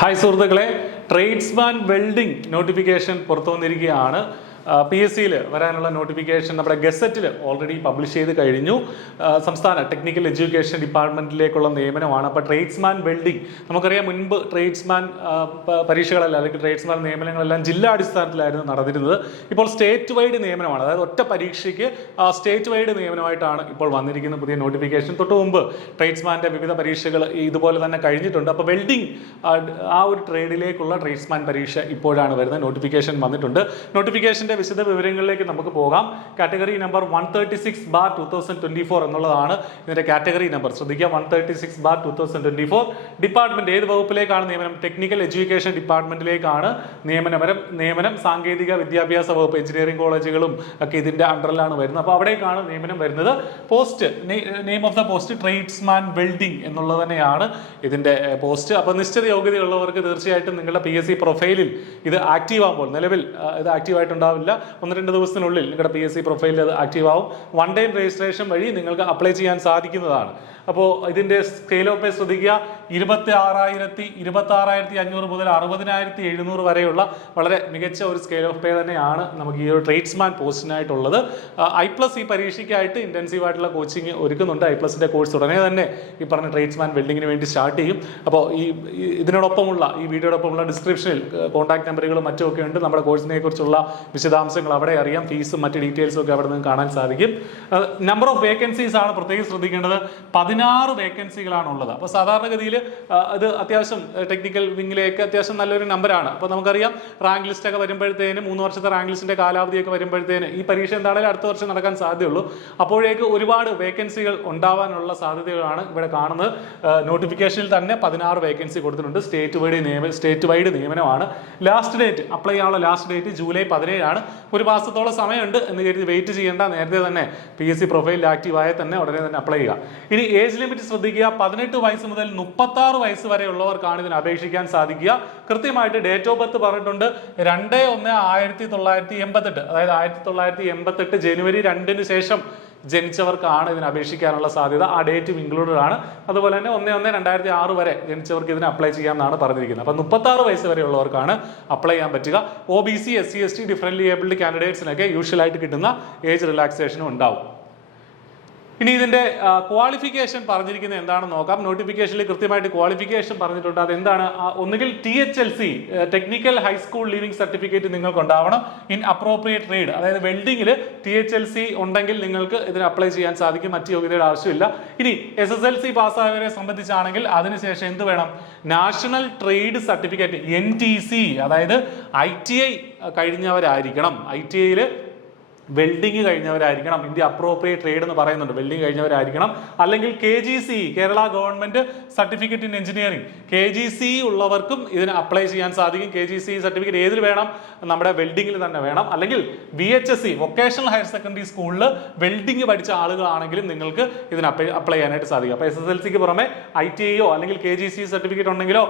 Hi സുഹൃത്തുക്കളെ, tradesman welding notification പുറത്തു വന്നിരിക്കുകയാണ്. PSCയിൽ വരാനുള്ള നോട്ടിഫിക്കേഷൻ നമ്മുടെ ഗസറ്റിൽ ഓൾറെഡി പബ്ലിഷ് ചെയ്ത് കഴിഞ്ഞു. സംസ്ഥാന ടെക്നിക്കൽ എഡ്യൂക്കേഷൻ ഡിപ്പാർട്ട്മെന്റിലേക്കുള്ള നിയമനമാണ്. അപ്പോൾ ട്രേഡ്സ്മാൻ വെൽഡിംഗ് നമുക്കറിയാം, മുൻപ് ട്രേഡ്സ്മാൻ പരീക്ഷകളെല്ലാം അല്ലെങ്കിൽ ട്രേഡ്സ്മാൻ നിയമനങ്ങളെല്ലാം ജില്ലാ അടിസ്ഥാനത്തിലായിരുന്നു നടന്നിരുന്നത്. ഇപ്പോൾ സ്റ്റേറ്റ് വൈഡ് നിയമനമാണ്. അതായത് ഒറ്റ പരീക്ഷയ്ക്ക് സ്റ്റേറ്റ് വൈഡ് നിയമനമായിട്ടാണ് ഇപ്പോൾ വന്നിരിക്കുന്ന പുതിയ നോട്ടിഫിക്കേഷൻ. തൊട്ട് മുമ്പ് ട്രേഡ്സ്മാൻ്റെ വിവിധ പരീക്ഷകൾ ഇതുപോലെ തന്നെ കഴിഞ്ഞിട്ടുണ്ട്. അപ്പോൾ വെൽഡിംഗ് ആ ഒരു ട്രേഡിലേക്കുള്ള ട്രേഡ്സ്മാൻ പരീക്ഷ ഇപ്പോഴാണ് വരുന്നത്. നോട്ടിഫിക്കേഷൻ വന്നിട്ടുണ്ട്. നോട്ടിഫിക്കേഷൻ്റെ വിശദ വിവരങ്ങളിലേക്ക് നമുക്ക് പോകാം. കാറ്റഗറി നമ്പർ 136/2024 എന്നുള്ളതാണ് ഇതിന്റെ കാറ്റഗറി നമ്പർ. ശ്രദ്ധിക്കുക, 136/2024. ഡിപ്പാർട്ട്മെന്റ് ഏത് വകുപ്പിലേക്കാണ് നിയമനം? ടെക്നിക്കൽ എഡ്യൂക്കേഷൻ ഡിപ്പാർട്ട്മെന്റിലേക്കാണ് നിയമനം. സാങ്കേതിക വിദ്യാഭ്യാസ വകുപ്പ്, എഞ്ചിനീയറിംഗ് കോളേജുകളും ഒക്കെ ഇതിന്റെ അണ്ടറിലാണ് വരുന്നത്. അപ്പോൾ അവിടേക്കാണ് നിയമനം വരുന്നത്. Post name of the post tradesman welding എന്നുള്ളത് തന്നെയാണ് ഇതിന്റെ പോസ്റ്റ്. അപ്പോൾ നിശ്ചിത യോഗ്യതയുള്ളവർക്ക് തീർച്ചയായിട്ടും നിങ്ങളുടെ PSC പ്രൊഫൈലിൽ ഇത് ആക്റ്റീവ് ആകുമ്പോൾ, നിലവിൽ ഇത് ആക്റ്റീവ് ആയിട്ടുണ്ടാവില്ല, 1-2 ദിവസത്തിനുള്ളിൽ നിങ്ങളുടെ PSC പ്രൊഫൈലിൽ അത് ആക്റ്റീവ് ആവും. 1 ടൈം രജിസ്ട്രേഷൻ വഴി നിങ്ങൾക്ക് അപ്ലൈ ചെയ്യാൻ സാധിക്കുന്നതാണ്. അപ്പോൾ ഇതിന്റെ സ്കെയിൽ ഓഫ് പേ ശ്രദ്ധിക്കുക, 26,500 മുതൽ 60,700 വരെയുള്ള വളരെ മികച്ച ഒരു സ്കെയിൽ ഓഫ് പേ തന്നെയാണ് നമുക്ക് ഈ ഒരു ട്രേഡ്സ്മാൻ പോസ്റ്റിനായിട്ടുള്ളത്. I+ ഈ പരീക്ഷയ്ക്കായിട്ട് ഇന്റൻസീവ് ആയിട്ടുള്ള കോച്ചിങ് ഒരുക്കുന്നുണ്ട്. I+ന്റെ കോഴ്സ് ഉടനെ തന്നെ ഈ പറഞ്ഞ ട്രേഡ്സ്മാൻ വെൽഡിങ്ങിന് വേണ്ടി സ്റ്റാർട്ട് ചെയ്യും. അപ്പോൾ ഇതിനോടൊപ്പമുള്ള ഈ വീഡിയോടൊപ്പമുള്ള ഡിസ്ക്രിപ്ഷനിൽ കോൺടാക്ട് നമ്പറുകളും മറ്റുമൊക്കെ ഉണ്ട്. നമ്മുടെ കോഴ്സിനെ കുറിച്ചുള്ള വിശദാംശങ്ങൾ അവിടെ അറിയാം. ഫീസും മറ്റ് ഡീറ്റെയിൽസും ഒക്കെ അവിടെ നിന്ന് കാണാൻ സാധിക്കും. നമ്പർ ഓഫ് വേക്കൻസീസ് ആണ് പ്രത്യേകം ശ്രദ്ധിക്കേണ്ടത്. 16 വേക്കൻസികളാണ് ഉള്ളത്. അപ്പോൾ സാധാരണഗതിയിൽ അത് അത്യാവശ്യം ടെക്നിക്കൽ വിങ്ങിലേക്ക് അത്യാവശ്യം നല്ലൊരു നമ്പറാണ്. അപ്പോൾ നമുക്കറിയാം, റാങ്ക് ലിസ്റ്റ് ഒക്കെ വരുമ്പോഴത്തേന് 3 വർഷത്തെ റാങ്ക് ലിസ്റ്റിന്റെ കാലാവധിയൊക്കെ വരുമ്പോഴത്തേന് ഈ പരീക്ഷ എന്താണെങ്കിലും അടുത്ത വർഷം നടക്കാൻ സാധ്യതയുള്ളൂ. അപ്പോഴേക്ക് ഒരുപാട് വേക്കൻസികൾ ഉണ്ടാവാനുള്ള സാധ്യതകളാണ് ഇവിടെ കാണുന്നത്. നോട്ടിഫിക്കേഷനിൽ തന്നെ 16 വേക്കൻസി കൊടുത്തിട്ടുണ്ട്. സ്റ്റേറ്റ് വൈഡ് നിയമനമാണ്. ലാസ്റ്റ് ഡേറ്റ് അപ്ലൈ ചെയ്യാനുള്ള ലാസ്റ്റ് ഡേറ്റ് ജൂലൈ 17 ആണ്. ഒരു മാസത്തോളം സമയമുണ്ട് എന്ന് കരുതി വെയിറ്റ് ചെയ്യേണ്ട. നേരത്തെ തന്നെ PSC പ്രൊഫൈലിൽ ആക്റ്റീവായ തന്നെ ഉടനെ തന്നെ അപ്ലൈ ചെയ്യുക. ഇനി ഏജ് ലിമിറ്റ് ശ്രദ്ധിക്കുക, 18 വയസ്സ് മുതൽ 36 വയസ്സ് വരെ ഉള്ളവർക്കാണ് ഇതിന് അപേക്ഷിക്കാൻ സാധിക്കുക. കൃത്യമായിട്ട് ഡേറ്റ് ഓഫ് ബർത്ത് പറഞ്ഞിട്ടുണ്ട്. 2/1/1988, അതായത് 1988 ജനുവരി 2 ശേഷം ജനിച്ചവർക്കാണ് ഇതിന് അപേക്ഷിക്കാനുള്ള സാധ്യത. ആ ഡേറ്റും ഇൻക്ലൂഡഡ് ആണ്. അതുപോലെ തന്നെ 1/1/2006 വരെ ജനിച്ചവർക്ക് ഇതിന് അപ്ലൈ ചെയ്യാമെന്നാണ് പറഞ്ഞിരിക്കുന്നത്. അപ്പം 36 വയസ്സ് വരെ ഉള്ളവർക്കാണ് അപ്ലൈ ചെയ്യാൻ പറ്റുക. OBC, SC, ST, differently abled കാൻഡിഡേറ്റ്സിനൊക്കെ യൂഷ്വലായിട്ട് കിട്ടുന്ന ഏജ് റിലാക്സേഷനും ഉണ്ടാവും. ഇനി ഇതിന്റെ ക്വാളിഫിക്കേഷൻ പറഞ്ഞിരിക്കുന്നത് എന്താണെന്ന് നോക്കാം. നോട്ടിഫിക്കേഷനിൽ കൃത്യമായിട്ട് ക്വാളിഫിക്കേഷൻ പറഞ്ഞിട്ടുണ്ട്. അതെന്താണ്? ഒന്നുകിൽ THLC, technical high school leaving certificate നിങ്ങൾക്ക് ഉണ്ടാവണം. ഇൻ അപ്രോപ്രിയേറ്റ് ട്രേഡ്, അതായത് വെൽഡിംഗിൽ THLC ഉണ്ടെങ്കിൽ നിങ്ങൾക്ക് ഇതിന് അപ്ലൈ ചെയ്യാൻ സാധിക്കും. മറ്റ് യോഗ്യതയുടെ ആവശ്യമില്ല. ഇനി SSLC പാസ്സായവരെ സംബന്ധിച്ചാണെങ്കിൽ അതിനുശേഷം എന്ത് വേണം? നാഷണൽ ട്രേഡ് സർട്ടിഫിക്കറ്റ് NTC, അതായത് ITI കഴിഞ്ഞവരായിരിക്കണം. ITIയിൽ വെൽഡിംഗ് കഴിഞ്ഞവരായിരിക്കണം. ഇന്ത്യ അപ്രോപ്രിയേറ്റ് ട്രേഡ് എന്ന് പറയുന്നുണ്ട്. വെൽഡിംഗ് കഴിഞ്ഞവരായിരിക്കണം. അല്ലെങ്കിൽ KGC, Kerala government certificate in engineering, KGC ഉള്ളവർക്കും ഇതിന് അപ്ലൈ ചെയ്യാൻ സാധിക്കും. KGC സർട്ടിഫിക്കറ്റ് ഏതിൽ വേണം? നമ്മുടെ വെൽഡിംഗിൽ തന്നെ വേണം. അല്ലെങ്കിൽ VHSC, വൊക്കേഷണൽ ഹയർ സെക്കൻഡറി സ്കൂളിൽ വെൽഡിംഗ് പഠിച്ച ആളുകളാണെങ്കിലും നിങ്ങൾക്ക് ഇതിന് അപ്ലൈ ചെയ്യാനായിട്ട് സാധിക്കും. അപ്പോൾ SSLCക്ക് പുറമെ ITIയോ അല്ലെങ്കിൽ KGC സർട്ടിഫിക്കറ്റ് ഉണ്ടെങ്കിലോ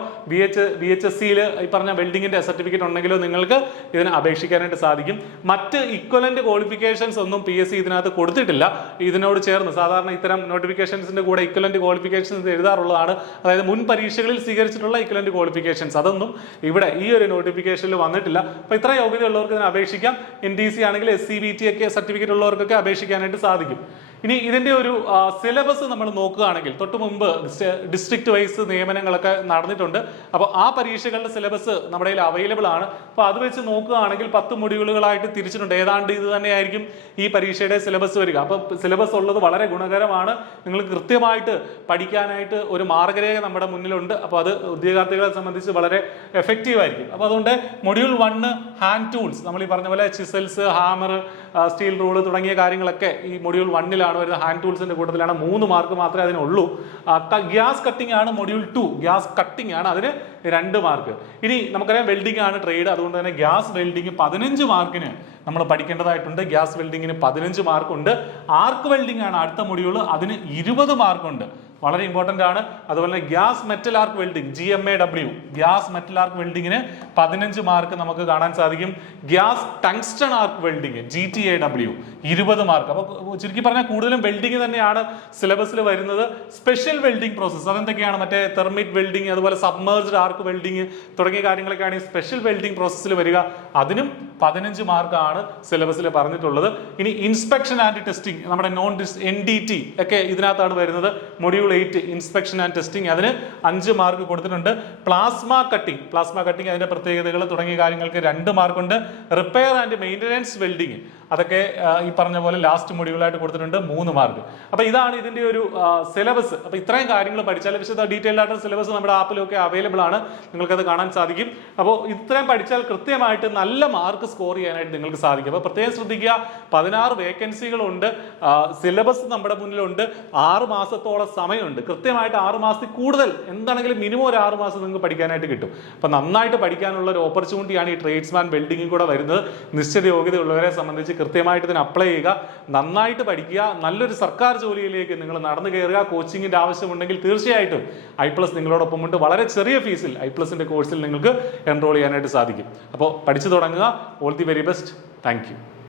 VHSCയിൽ ഈ പറഞ്ഞ വെൽഡിങ്ങിന്റെ സർട്ടിഫിക്കറ്റ് ഉണ്ടെങ്കിലോ നിങ്ങൾക്ക് ഇതിന് അപേക്ഷിക്കാനായിട്ട് സാധിക്കും. മറ്റ് ഇക്വലന്റ് ക്വാളിഫിക്കേഷൻസ് ഒന്നും PSC ഇതിനകത്ത് കൊടുത്തിട്ടില്ല. ഇതിനോട് ചേർന്ന് സാധാരണ ഇത്തരം നോട്ടിഫിക്കേഷൻസിന്റെ കൂടെ ഇക്വലന്റ് ക്വാളിഫിക്കേഷൻസ് എഴുതാറുള്ളതാണ്. അതായത് മുൻ പരീക്ഷകളിൽ സ്വീകരിച്ചിട്ടുള്ള ഇക്വലന്റ് ക്വാളിഫിക്കേഷൻസ്, അതൊന്നും ഇവിടെ ഈ ഒരു നോട്ടിഫിക്കേഷനിൽ വന്നിട്ടില്ല. അപ്പോൾ ഇത്ര യോഗ്യതയുള്ളവർക്ക് ഇതിന് അപേക്ഷിക്കാം. NTC ആണെങ്കിൽ SCBT ഒക്കെ സർട്ടിഫിക്കറ്റ് ഉള്ളവർക്കൊക്കെ അപേക്ഷിക്കാനായിട്ട് സാധിക്കും. ഇനി ഇതിന്റെ ഒരു സിലബസ് നമ്മൾ നോക്കുകയാണെങ്കിൽ, തൊട്ട് മുമ്പ് ഡിസ്ട്രിക്ട് വൈസ് നിയമനങ്ങളൊക്കെ നടന്നിട്ടുണ്ട്. അപ്പോൾ ആ പരീക്ഷകളുടെ സിലബസ് നമ്മുടെ കയ്യിൽ അവൈലബിൾ ആണ്. അപ്പോൾ അത് വെച്ച് നോക്കുകയാണെങ്കിൽ 10 മൊഡ്യൂളുകളായിട്ട് തിരിച്ചിട്ടുണ്ട്. ഏതാണ്ട് ഇത് തന്നെയായിരിക്കും ഈ പരീക്ഷയുടെ സിലബസ് വരിക. അപ്പോൾ സിലബസ് ഉള്ളത് വളരെ ഗുണകരമാണ്. നിങ്ങൾ കൃത്യമായിട്ട് പഠിക്കാനായിട്ട് ഒരു മാർഗരേഖ നമ്മുടെ മുന്നിലുണ്ട്. അപ്പോൾ അത് ഉദ്യോഗാർത്ഥികളെ സംബന്ധിച്ച് വളരെ എഫക്റ്റീവ് ആയിരിക്കും. അപ്പോൾ അതുകൊണ്ട് മൊഡ്യൂൾ 1 ഹാൻഡ് ടൂൾസ്, നമ്മൾ ഈ പറഞ്ഞ പോലെ ചിസൽസ്, ഹാമർ, സ്റ്റീൽ റൂള് തുടങ്ങിയ കാര്യങ്ങളൊക്കെ ഈ മൊഡ്യൂൾ 1 വരുന്നത്. ഹാൻഡ് ടൂൾസിന്റെ കൂട്ടത്തിലാണ്. 3 മാർക്ക് മാത്രമേ അതിനുള്ളൂ. ഗ്യാസ് കട്ടിംഗ് ആണ് മൊഡ്യൂൾ 2. ഗ്യാസ് കട്ടിംഗ് ആണ്, അതിന് 2 മാർക്ക്. ഇനി നമുക്കറിയാം വെൽഡിംഗ് ആണ് ട്രേഡ്. അതുകൊണ്ട് തന്നെ ഗ്യാസ് വെൽഡിംഗ് 15 മാർക്കിന് നമ്മൾ പഠിക്കേണ്ടതായിട്ടുണ്ട്. ഗ്യാസ് വെൽഡിങ്ങിന് 15 മാർക്കുണ്ട്. ആർക്ക് വെൽഡിംഗ് ആണ് അടുത്ത മൊഡ്യൂൾ, അതിന് 20 മാർക്കുണ്ട്. വളരെ ഇമ്പോർട്ടന്റ് ആണ്. അതുപോലെ തന്നെ gas metal arc welding GMAW, gas metal arc വെൽഡിങ്ങിന് 15 മാർക്ക് നമുക്ക് കാണാൻ സാധിക്കും. Gas tungsten arc welding GTAW 20 mark. അപ്പോൾ ചുരുക്കി പറഞ്ഞാൽ കൂടുതലും വെൽഡിംഗ് തന്നെയാണ് സിലബസിൽ വരുന്നത്. സ്പെഷ്യൽ വെൽഡിംഗ് പ്രോസസ്സ് അതെന്തൊക്കെയാണ്? മറ്റേ തെർമിറ്റ് വെൽഡിംഗ്, അതുപോലെ സബ്മേർജ്ഡ് ആർക്ക് വെൽഡിംഗ് തുടങ്ങിയ കാര്യങ്ങളൊക്കെയാണ് ഈ സ്പെഷ്യൽ വെൽഡിംഗ് പ്രോസസ്സിൽ വരിക. അതിനും 15 മാർക്കാണ് സിലബസിൽ പറഞ്ഞിട്ടുള്ളത്. ഇനി ഇൻസ്പെക്ഷൻ ആൻഡ് ടെസ്റ്റിംഗ്, നമ്മുടെ NDT ഒക്കെ ഇതിനകത്താണ് വരുന്നത്. മൊഡ്യൂൾ 8 ഇൻസ്പെക്ഷൻ ആൻഡ് ടെസ്റ്റിംഗ്, അതിന് 5 മാർക്ക് കൊടുത്തിട്ടുണ്ട്. പ്ലാസ്മ കട്ടിംഗ് അതിന്റെ പ്രത്യേകതകൾ തുടങ്ങിയ കാര്യങ്ങൾക്ക് 2 മാർക്കുണ്ട്. റിപ്പയർ ആൻഡ് മെയിൻ്റനൻസ് വെൽഡിംഗ് അതൊക്കെ ഈ പറഞ്ഞ പോലെ ലാസ്റ്റ് മൊഡ്യൂളായിട്ട് കൊടുത്തിട്ടുണ്ട് 3 മാർക്ക്. അപ്പൊ ഇതാണ് ഇതിന്റെ ഒരു സിലബസ്. അപ്പൊ ഇത്രയും കാര്യങ്ങൾ പഠിച്ചാൽ വിശദ ഡീറ്റെയിൽഡ് ആയിട്ട് സിലബസ് നമ്മുടെ ആപ്പിലൊക്കെ അവൈലബിൾ ആണ്, നിങ്ങൾക്കത് കാണാൻ സാധിക്കും. അപ്പോൾ ഇത്രയും പഠിച്ചാൽ കൃത്യമായിട്ട് നല്ല മാർക്ക് സ്കോർ ചെയ്യാനായിട്ട് നിങ്ങൾക്ക് സാധിക്കും. അപ്പോൾ പ്രത്യേകം ശ്രദ്ധിക്കുക, 16 വേക്കൻസികളുണ്ട്, സിലബസ് നമ്മുടെ മുന്നിലുണ്ട്, 6 മാസത്തോളം സമയമുണ്ട്. കൃത്യമായിട്ട് 6 മാസത്തിൽ കൂടുതൽ എന്താണെങ്കിലും മിനിമം ഒരു 6 മാസം നിങ്ങൾക്ക് പഠിക്കാനായിട്ട് കിട്ടും. അപ്പൊ നന്നായിട്ട് പഠിക്കാനുള്ള ഒരു ഓപ്പർച്യൂണിറ്റിയാണ് ഈ ട്രേഡ്സ്മാൻ വെൽഡിംഗിൽ കൂടെ വരുന്നത്. നിശ്ചിത യോഗ്യതയുള്ളവരെ സംബന്ധിച്ച് കൃത്യമായിട്ട് ഇതിന് അപ്ലൈ ചെയ്യുക, നന്നായിട്ട് പഠിക്കുക, നല്ലൊരു സർക്കാർ ജോലിയിലേക്ക് നിങ്ങൾ നടന്നു കയറുക. കോച്ചിങ്ങിന്റെ ആവശ്യമുണ്ടെങ്കിൽ തീർച്ചയായിട്ടും I+ നിങ്ങളോടൊപ്പം ഉണ്ട്. വളരെ ചെറിയ ഫീസിൽ I+ന്റെ കോഴ്സിൽ നിങ്ങൾക്ക് എൻറോൾ ചെയ്യാനായിട്ട് സാധിക്കും. അപ്പോൾ പഠിച്ചു തുടങ്ങുക. All the very best. Thank you.